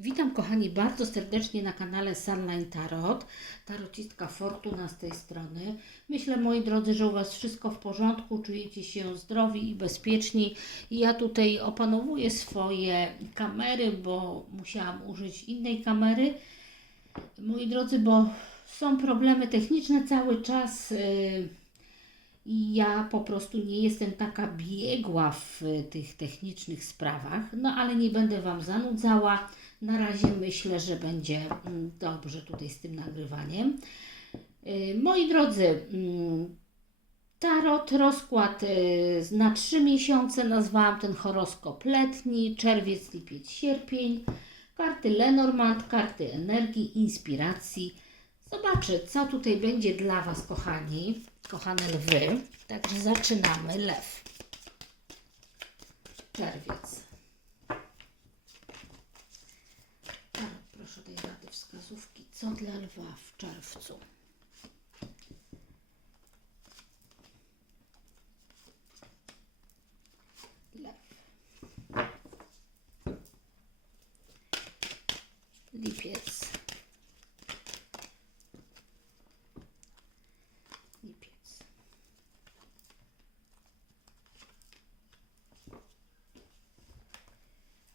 Witam kochani bardzo serdecznie na kanale Sunline Tarot. Tarocistka Fortuna z tej strony. Myślę moi drodzy, że u Was wszystko w porządku, czujecie się zdrowi i bezpieczni. I ja tutaj opanowuję swoje kamery, bo musiałam użyć innej kamery. Moi drodzy, bo są problemy techniczne cały czas. Yy, i ja po prostu nie jestem taka biegła w y, tych technicznych sprawach, no ale nie będę Wam zanudzała. Na razie myślę, że będzie mm, dobrze tutaj z tym nagrywaniem. Y, Moi drodzy, mm, tarot, rozkład y, na trzy miesiące, nazwałam ten horoskop letni, czerwiec, lipiec, sierpień. Karty Lenormand, karty energii, inspiracji. Zobaczę, co tutaj będzie dla Was, kochani, kochane lwy. Także zaczynamy. Lew. Czerwiec. Tarot, proszę tej rady wskazówki. Co dla lwa w czerwcu? Lew. Lipiec.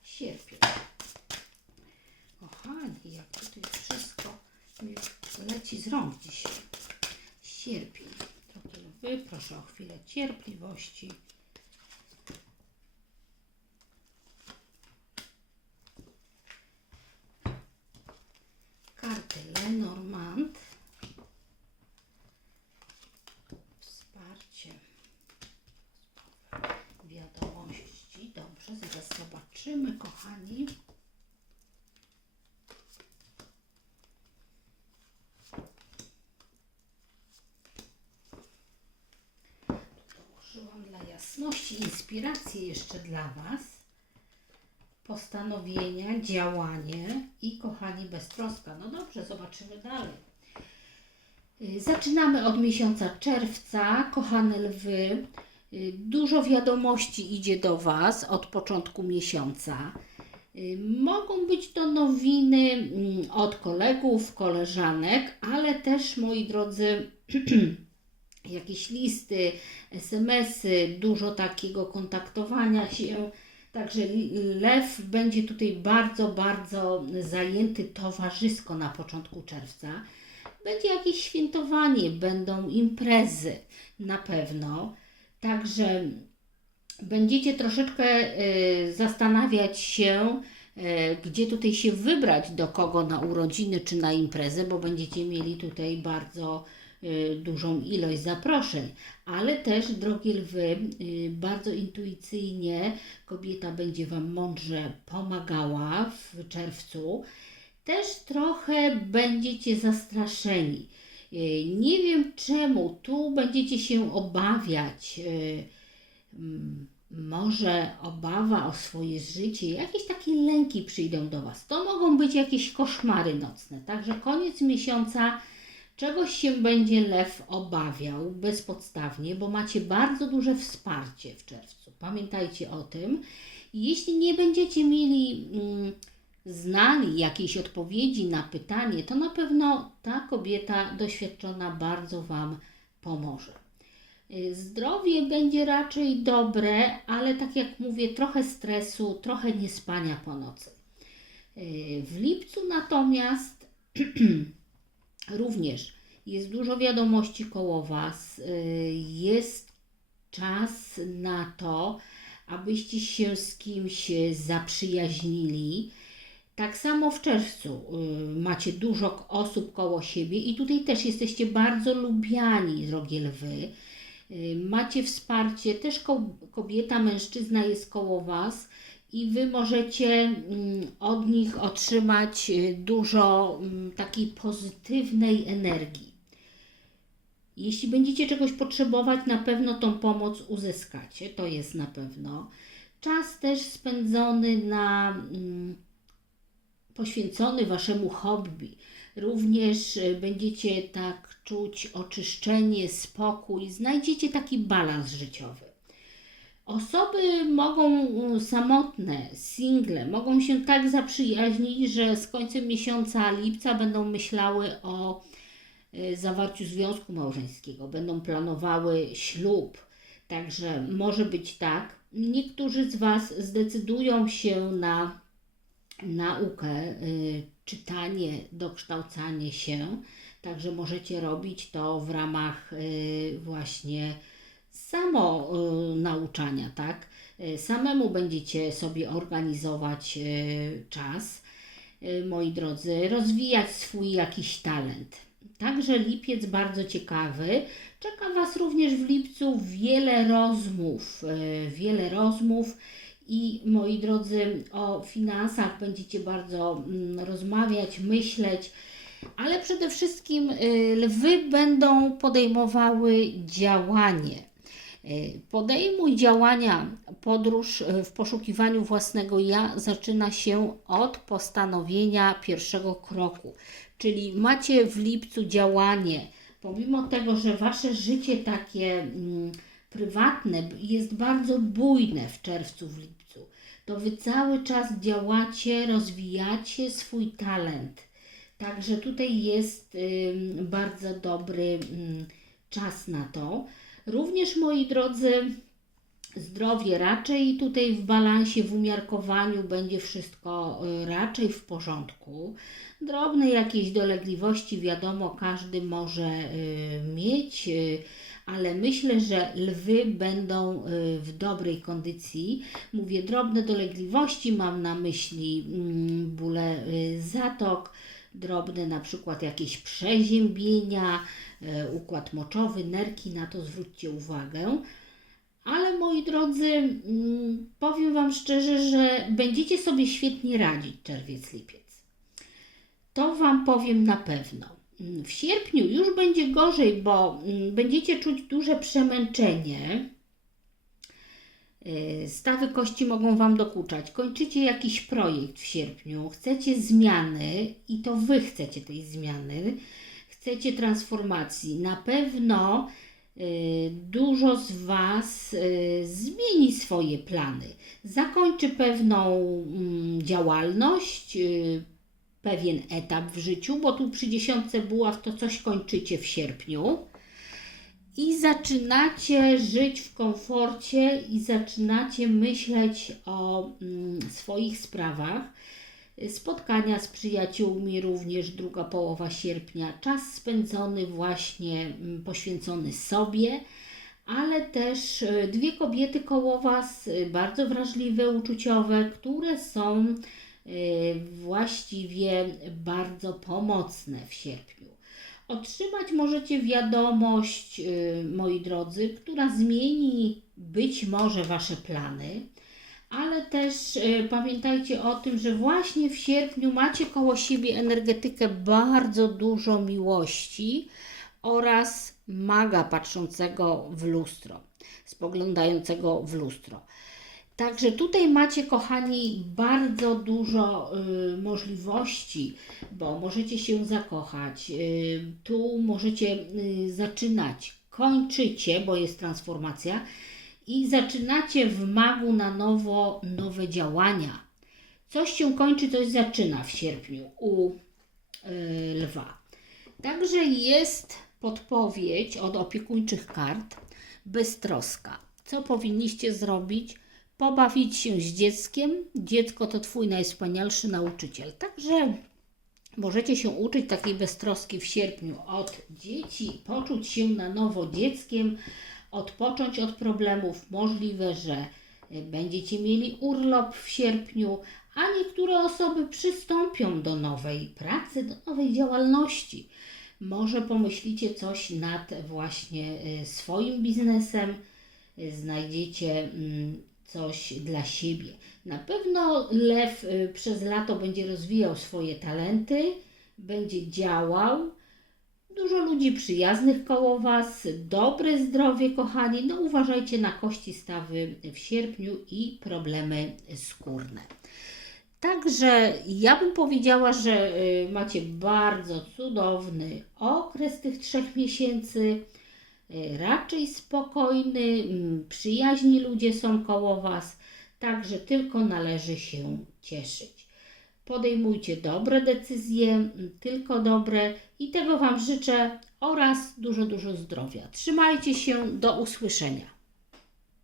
Sierpień. Kochani, jak tutaj wszystko mi leci z rąk dzisiaj. Sierpień. Lwy, proszę o chwilę cierpliwości. Karty Lenormand. Wsparcie. Wiadomości. Dobrze, zaraz zobaczymy, kochani. Dołożyłam dla jasności inspirację jeszcze dla Was. Postanowienia, działanie i kochani beztroska. No dobrze, zobaczymy dalej. Y, Zaczynamy od miesiąca czerwca. Kochane lwy, y, dużo wiadomości idzie do Was od początku miesiąca. Y, Mogą być to nowiny mm, od kolegów, koleżanek, ale też, moi drodzy, jakieś listy, SMS-y, dużo takiego kontaktowania się. Także lew będzie tutaj bardzo, bardzo zajęty towarzysko na początku czerwca. Będzie jakieś świętowanie, będą imprezy na pewno. Także będziecie troszeczkę y, zastanawiać się, y, gdzie tutaj się wybrać, do kogo na urodziny czy na imprezę, bo będziecie mieli tutaj bardzo dużą ilość zaproszeń. Ale też, drogie lwy, y, bardzo intuicyjnie kobieta będzie Wam mądrze pomagała w czerwcu. Też trochę będziecie zastraszeni. Y, Nie wiem czemu, tu będziecie się obawiać. y, mm, Może obawa o swoje życie, jakieś takie lęki przyjdą do Was. To mogą być jakieś koszmary nocne. Także koniec miesiąca czegoś się będzie lew obawiał bezpodstawnie, bo macie bardzo duże wsparcie w czerwcu. Pamiętajcie o tym. Jeśli nie będziecie mieli mm, znali jakiejś odpowiedzi na pytanie, to na pewno ta kobieta doświadczona bardzo Wam pomoże. Y, Zdrowie będzie raczej dobre, ale tak jak mówię, trochę stresu, trochę niespania po nocy. Y, W lipcu natomiast również jest dużo wiadomości koło Was, y, jest czas na to, abyście się z kimś zaprzyjaźnili. Tak samo w czerwcu y, macie dużo osób koło siebie i tutaj też jesteście bardzo lubiani, drogie lwy. Y, Macie wsparcie, też ko- kobieta, mężczyzna jest koło Was i Wy możecie mm, od nich otrzymać y, dużo mm, takiej pozytywnej energii. Jeśli będziecie czegoś potrzebować, na pewno tą pomoc uzyskacie, to jest na pewno. Czas też spędzony na mm, poświęcony waszemu hobby. Również y, będziecie tak czuć oczyszczenie, spokój, znajdziecie taki balans życiowy. Osoby mogą mm, samotne, single, mogą się tak zaprzyjaźnić, że z końcem miesiąca lipca będą myślały o y, zawarciu związku małżeńskiego, będą planowały ślub. Także może być tak. Niektórzy z Was zdecydują się na naukę, y, czytanie, dokształcanie się. Także możecie robić to w ramach y, właśnie samo y, nauczania, tak? Y, Samemu będziecie sobie organizować y, czas, moi drodzy, rozwijać swój jakiś talent. Także lipiec bardzo ciekawy. Czeka Was również w lipcu wiele rozmów, wiele rozmów i moi drodzy, o finansach będziecie bardzo mm, rozmawiać, myśleć, ale przede wszystkim lwy będą podejmowały działanie. Y, Podejmuj działania. Podróż y, w poszukiwaniu własnego ja zaczyna się od postanowienia pierwszego kroku. Czyli macie w lipcu działanie. Pomimo tego, że wasze życie takie mm, prywatne jest bardzo bujne w czerwcu, w lipcu, to wy cały czas działacie, rozwijacie swój talent. Także tutaj jest ym, bardzo dobry ym, czas na to. Również moi drodzy, zdrowie raczej tutaj w balansie, w umiarkowaniu będzie wszystko y, raczej w porządku. Drobne jakieś dolegliwości, wiadomo, każdy może y, mieć, y, ale myślę, że lwy będą w dobrej kondycji. Mówię drobne dolegliwości, mam na myśli mm, bóle zatok, drobne na przykład jakieś przeziębienia, y, układ moczowy, nerki, na to zwróćcie uwagę. Ale moi drodzy, mm, powiem Wam szczerze, że będziecie sobie świetnie radzić czerwiec, lipiec. To Wam powiem na pewno. Mm, W sierpniu już będzie gorzej, bo mm, będziecie czuć duże przemęczenie. Yy, Stawy kości mogą Wam dokuczać. Kończycie jakiś projekt w sierpniu, chcecie zmiany i to Wy chcecie tej zmiany, chcecie transformacji. Na pewno yy, dużo z Was yy, zmieni swoje plany. Zakończy pewną mm, działalność, pewien etap w życiu, bo tu przy dziesiątce buław to coś kończycie w sierpniu i zaczynacie żyć w komforcie i zaczynacie myśleć o mm, swoich sprawach. Spotkania z przyjaciółmi, również druga połowa sierpnia, czas spędzony właśnie mm, poświęcony sobie, ale też y, dwie kobiety koło Was, y, bardzo wrażliwe, uczuciowe, które są y, właściwie bardzo pomocne w sierpniu. Otrzymać możecie wiadomość, y, moi drodzy, która zmieni być może Wasze plany, ale też y, pamiętajcie o tym, że właśnie w sierpniu macie koło siebie energetykę bardzo dużo miłości oraz maga patrzącego w lustro, spoglądającego w lustro. Także tutaj macie, kochani, bardzo dużo y, możliwości, bo możecie się zakochać, y, tu możecie y, zaczynać, kończycie, bo jest transformacja i zaczynacie w magu na nowo nowe działania. Coś się kończy, coś zaczyna w sierpniu u y, lwa. Także jest podpowiedź od opiekuńczych kart beztroska. Co powinniście zrobić? Pobawić się z dzieckiem. Dziecko to Twój najwspanialszy nauczyciel. Także możecie się uczyć takiej beztroski w sierpniu od dzieci, poczuć się na nowo dzieckiem, odpocząć od problemów. Możliwe, że y, będziecie mieli urlop w sierpniu, a niektóre osoby przystąpią do nowej pracy, do nowej działalności. Może pomyślicie coś nad właśnie y, swoim biznesem, y, znajdziecie mm, coś dla siebie. Na pewno lew y, przez lato będzie rozwijał swoje talenty, będzie działał. Dużo ludzi przyjaznych koło Was, dobre zdrowie, kochani. No uważajcie na kości stawy w sierpniu i problemy skórne. Także ja bym powiedziała, że y, macie bardzo cudowny okres tych trzech miesięcy. Y, raczej spokojny, mm, przyjaźni ludzie są koło Was, także tylko należy się cieszyć. Podejmujcie dobre decyzje, mm, tylko dobre i tego Wam życzę oraz dużo, dużo zdrowia. Trzymajcie się, do usłyszenia.